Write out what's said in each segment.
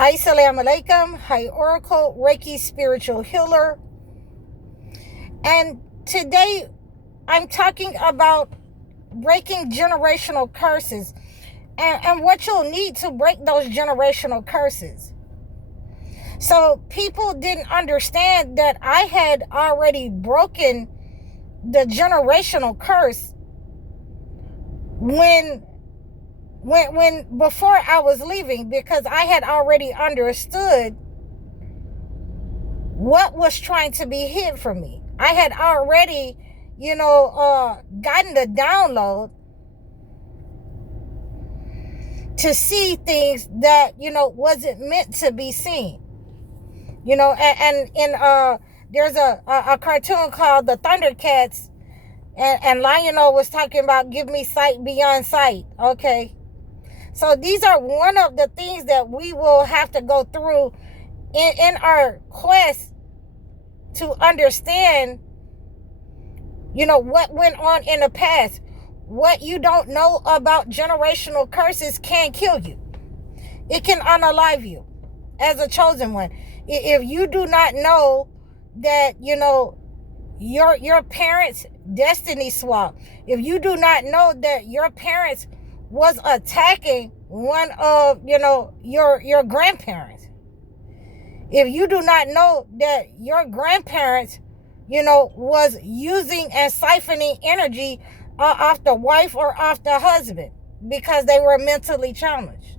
Assalamu alaikum. Hi, Oracle, Reiki spiritual healer. And today I'm talking about breaking generational curses and what you'll need to break those generational curses. So people didn't understand that I had already broken the generational curse when before I was leaving, because I had already understood what was trying to be hid from me. I had already, gotten the download to see things that, wasn't meant to be seen. There's a cartoon called The Thundercats, and Lionel was talking about give me sight beyond sight. Okay. So these are one of the things that we will have to go through in our quest to understand, what went on in the past. What you don't know about generational curses can kill you. It can unalive you as a chosen one. If you do not know that, your parents' destiny swap, if you do not know that your parents was attacking one of, your grandparents, if you do not know that your grandparents, was using and siphoning energy off the wife or off the husband because they were mentally challenged.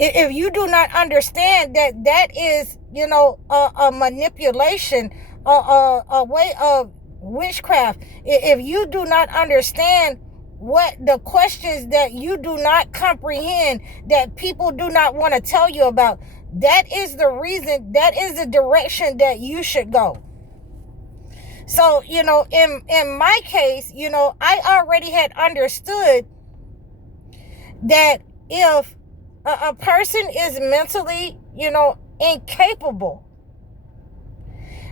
If you do not understand that is, a manipulation, a way of witchcraft, if you do not understand what the questions that you do not comprehend, that people do not want to tell you about, that is the reason, that is the direction that you should go. So, in my case, I already had understood that if a person is mentally, incapable,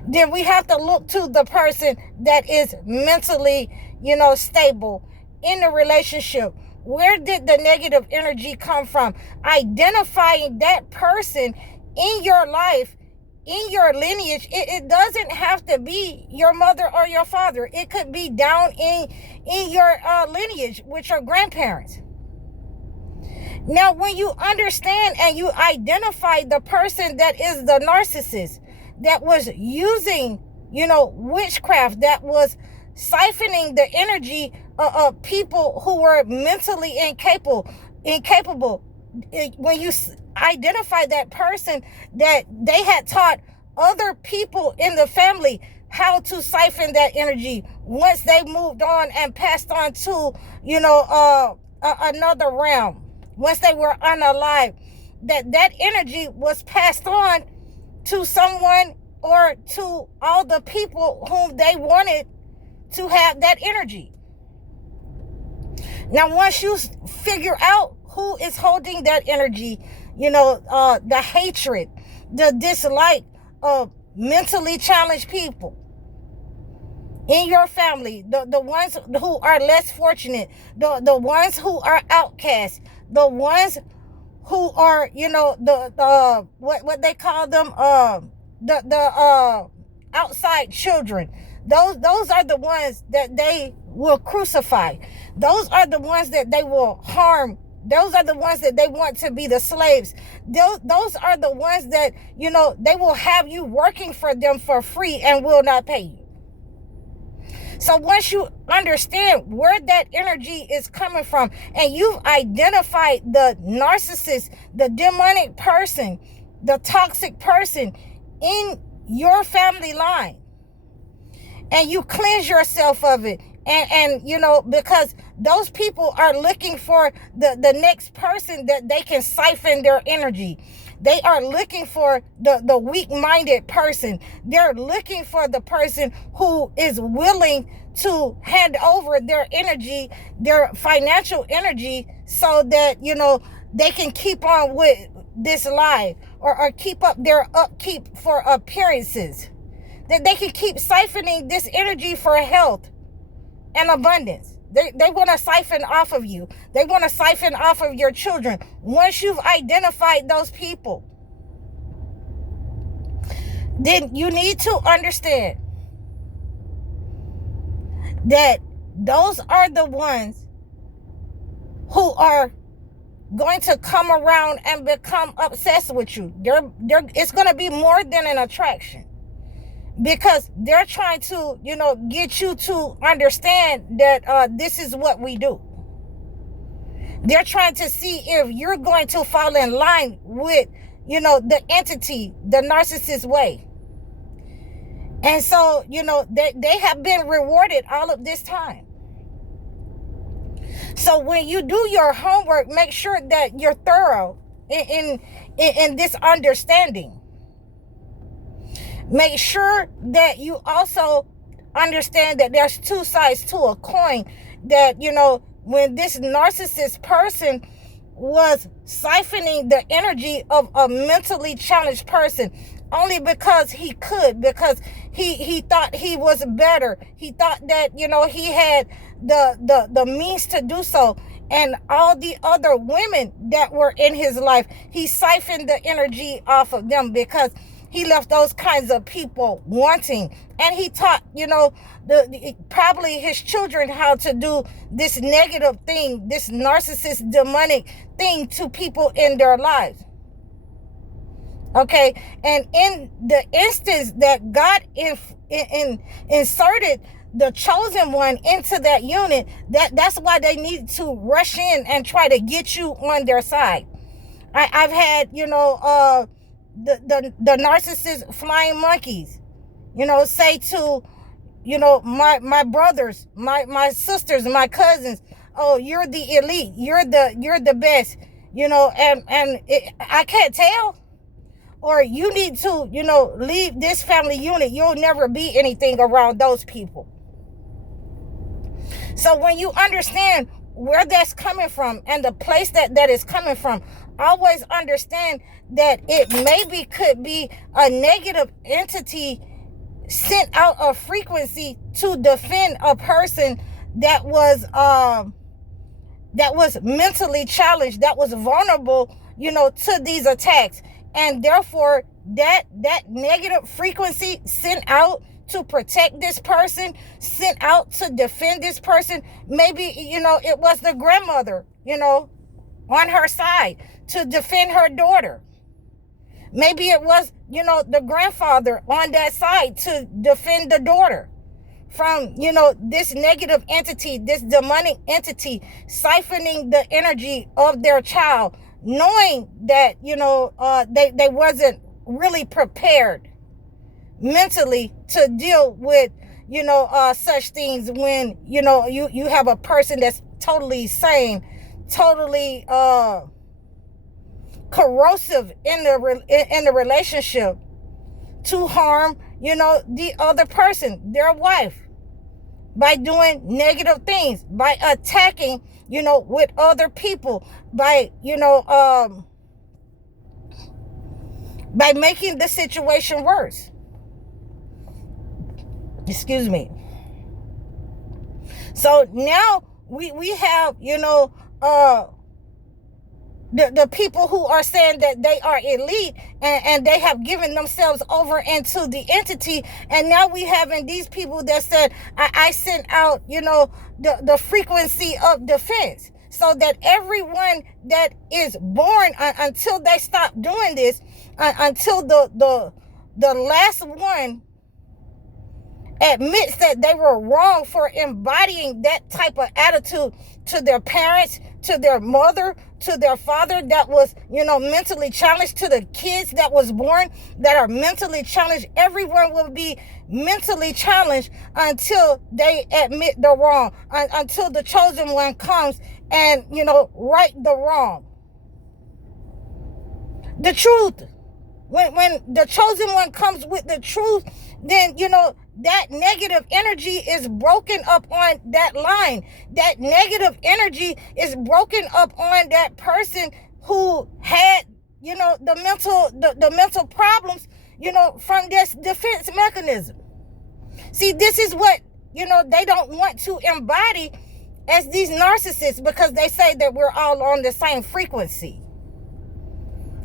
then we have to look to the person that is mentally, stable in the relationship. Where did the negative energy come from? Identifying that person in your life, in your lineage. It doesn't have to be your mother or your father. It could be down in your lineage with your grandparents. Now, when you understand and you identify the person that is the narcissist, that was using, witchcraft, that was siphoning the energy of people who were mentally incapable. When you identify that person, that they had taught other people in the family how to siphon that energy once they moved on and passed on to, another realm, once they were unalive, that energy was passed on to someone or to all the people whom they wanted to have that energy. Now, once you figure out who is holding that energy, the hatred, the dislike of mentally challenged people in your family, the ones who are less fortunate, the ones who are outcasts, the ones who are, the what they call them, the outside children. Those are the ones that they will crucify. Those are the ones that they will harm. Those are the ones that they want to be the slaves. Those are the ones that, they will have you working for them for free and will not pay you. So once you understand where that energy is coming from, and you've identified the narcissist, the demonic person, the toxic person in your family line, and you cleanse yourself of it, and because those people are looking for the next person that they can siphon their energy. They are looking for the weak-minded person. They're looking for the person who is willing to hand over their energy, their financial energy, so that, they can keep on with this life, or keep up their upkeep for appearances. That they can keep siphoning this energy for health and abundance. They want to siphon off of you. They want to siphon off of your children. Once you've identified those people, then you need to understand that those are the ones who are going to come around and become obsessed with you. It's going to be more than an attraction, because they're trying to, get you to understand that this is what we do. They're trying to see if you're going to fall in line with, the entity, the narcissist way. And so, they have been rewarded all of this time. So when you do your homework, make sure that you're thorough in this understanding. Make sure that you also understand that there's two sides to a coin. That, when this narcissist person was siphoning the energy of a mentally challenged person, only because he could, because he thought he was better. He thought that, he had the means to do so. And all the other women that were in his life, he siphoned the energy off of them, because he left those kinds of people wanting. And he taught, probably his children how to do this negative thing, this narcissist demonic thing to people in their lives. Okay, and in the instance that God inserted the chosen one into that unit, that's why they need to rush in and try to get you on their side. I've had, the narcissist flying monkeys, say to, my brothers, my sisters, my cousins, oh, you're the elite, you're the best, I can't tell. Or you need to, leave this family unit. You'll never be anything around those people. So when you understand where that's coming from and the place that is coming from, always understand that it maybe could be a negative entity sent out a frequency to defend a person that was mentally challenged, that was vulnerable, to these attacks. And therefore, that negative frequency sent out to protect this person, sent out to defend this person. Maybe, it was the grandmother, on her side to defend her daughter. Maybe it was, the grandfather on that side to defend the daughter from, this negative entity, this demonic entity, siphoning the energy of their child, knowing that, they wasn't really prepared mentally to deal with, such things when, you have a person that's totally sane, totally corrosive in the relationship to harm, the other person, their wife, by doing negative things, by attacking, with other people, by, by making the situation worse. Excuse me. So now we have, the people who are saying that they are elite and they have given themselves over into the entity. And now we having these people that said, I sent out, the frequency of defense, so that everyone that is born until they stop doing this, until the last one admits that they were wrong for embodying that type of attitude to their parents, to their mother, to their father that was, mentally challenged, to the kids that was born that are mentally challenged. Everyone will be mentally challenged until they admit the wrong, until the chosen one comes and, right the wrong. The truth. When the chosen one comes with the truth, then, that negative energy is broken up on that line. That negative energy is broken up on that person who had, the mental problems, from this defense mechanism. See, this is what, they don't want to embody as these narcissists because they say that we're all on the same frequency.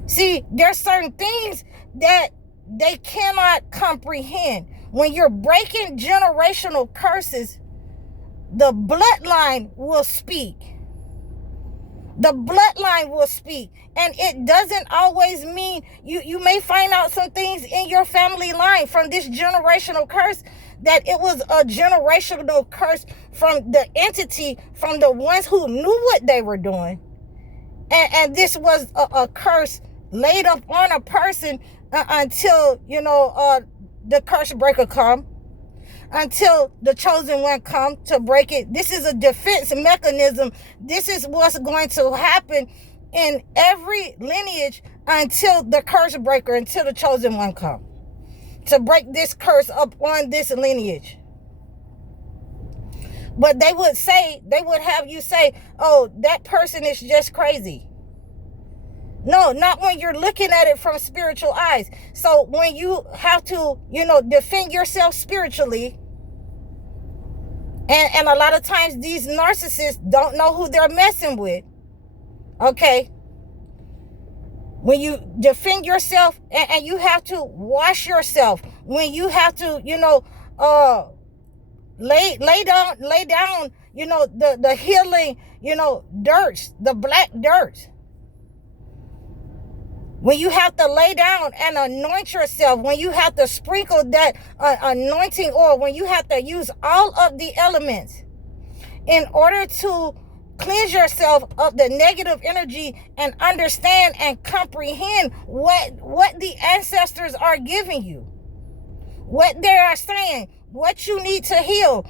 See, there's certain things that they cannot comprehend. When you're breaking generational curses, the bloodline will speak. The bloodline will speak. And it doesn't always mean you may find out some things in your family line from this generational curse that it was a generational curse from the entity, from the ones who knew what they were doing. And this was a curse laid up on a person until, the curse breaker come, until the chosen one come to break it. This is a defense mechanism. This is what's going to happen in every lineage until the curse breaker, until the chosen one come to break this curse up on this lineage. But they would have you say, oh, that person is just crazy. No, not when you're looking at it from spiritual eyes. So when you have to, defend yourself spiritually, and a lot of times these narcissists don't know who they're messing with. Okay. When you defend yourself and you have to wash yourself, when you have to, lay down, the healing, dirt, the black dirt. When you have to lay down and anoint yourself, when you have to sprinkle that anointing oil, when you have to use all of the elements in order to cleanse yourself of the negative energy and understand and comprehend what the ancestors are giving you, what they are saying, what you need to heal.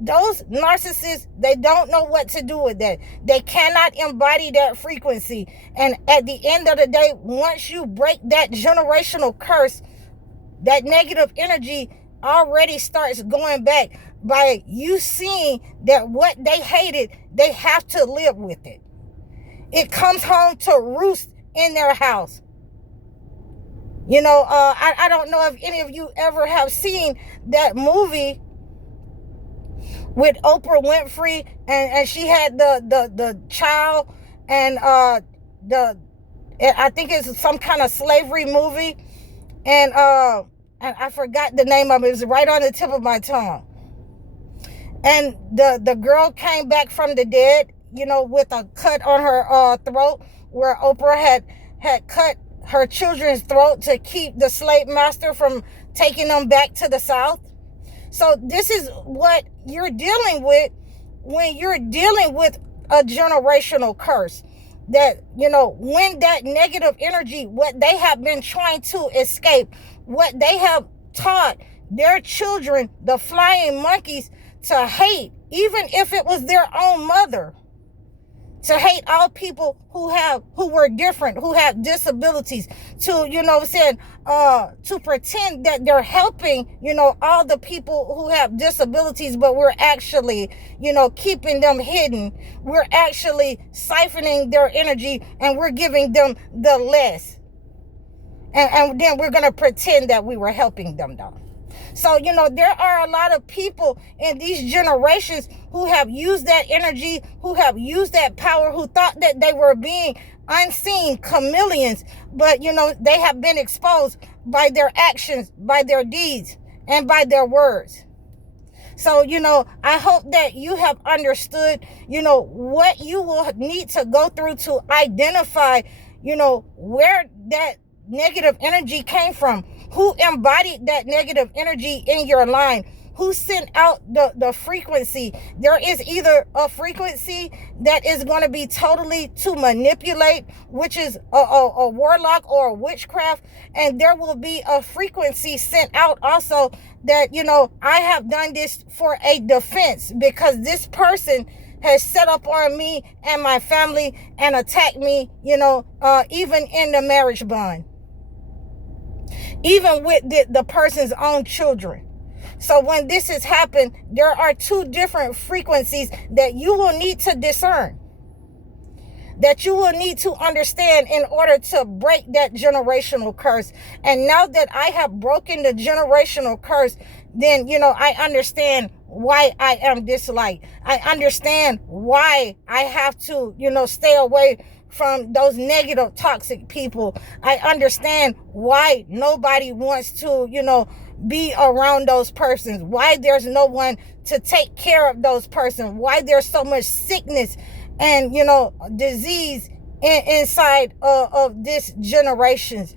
Those narcissists, they don't know what to do with that. They cannot embody that frequency. And at the end of the day, once you break that generational curse, that negative energy already starts going back by you seeing that what they hated, they have to live with it. It comes home to roost in their house. I don't know if any of you ever have seen that movie with Oprah Winfrey, and she had the child, and I think it's some kind of slavery movie, and I forgot the name of it. It was right on the tip of my tongue. And the girl came back from the dead, with a cut on her throat, where Oprah had cut her children's throat to keep the slave master from taking them back to the South. So this is what you're dealing with when you're dealing with a generational curse. That, when that negative energy, what they have been trying to escape, what they have taught their children, the flying monkeys, to hate, even if it was their own mother, to hate all people who were different, who have disabilities, to, to pretend that they're helping, all the people who have disabilities, but we're actually, keeping them hidden. We're actually siphoning their energy and we're giving them the less. And then we're going to pretend that we were helping them though. So, there are a lot of people in these generations who have used that energy, who have used that power, who thought that they were being unseen chameleons, but, they have been exposed by their actions, by their deeds, and by their words. So, I hope that you have understood, what you will need to go through to identify, where that negative energy came from, who embodied that negative energy in your line, who sent out the frequency. There is either a frequency that is going to be totally to manipulate, which is a warlock or a witchcraft, and there will be a frequency sent out also that, I have done this for a defense because this person has set up on me and my family and attacked me, even in the marriage bond, even with the person's own children. So when this has happened, there are two different frequencies that you will need to discern, that you will need to understand in order to break that generational curse. And now that I have broken the generational curse, then, I understand why I am disliked. I understand why I have to, stay away from those negative, toxic people. I understand why nobody wants to, be around those persons, why there's no one to take care of those persons, why there's so much sickness and, disease inside of these generations.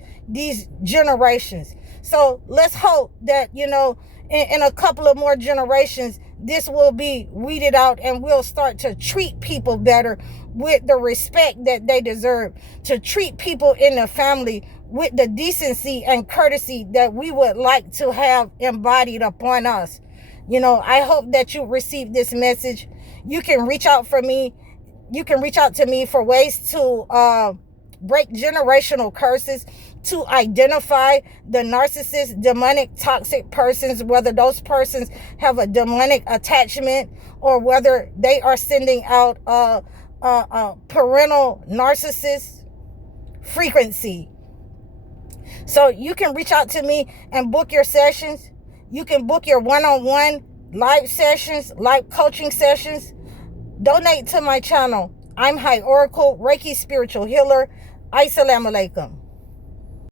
So let's hope that, in a couple of more generations, this will be weeded out and we'll start to treat people better with the respect that they deserve, to treat people in the family with the decency and courtesy that we would like to have embodied upon us. I hope that you receive this message. You can reach out for me. You can reach out to me for ways to break generational curses, to identify the narcissist, demonic, toxic persons, whether those persons have a demonic attachment or whether they are sending out parental narcissist frequency. So you can reach out to me and book your sessions. You can book your one-on-one live sessions, live coaching sessions. Donate to my channel. I'm High Oracle, Reiki Spiritual Healer. Assalamu alaikum.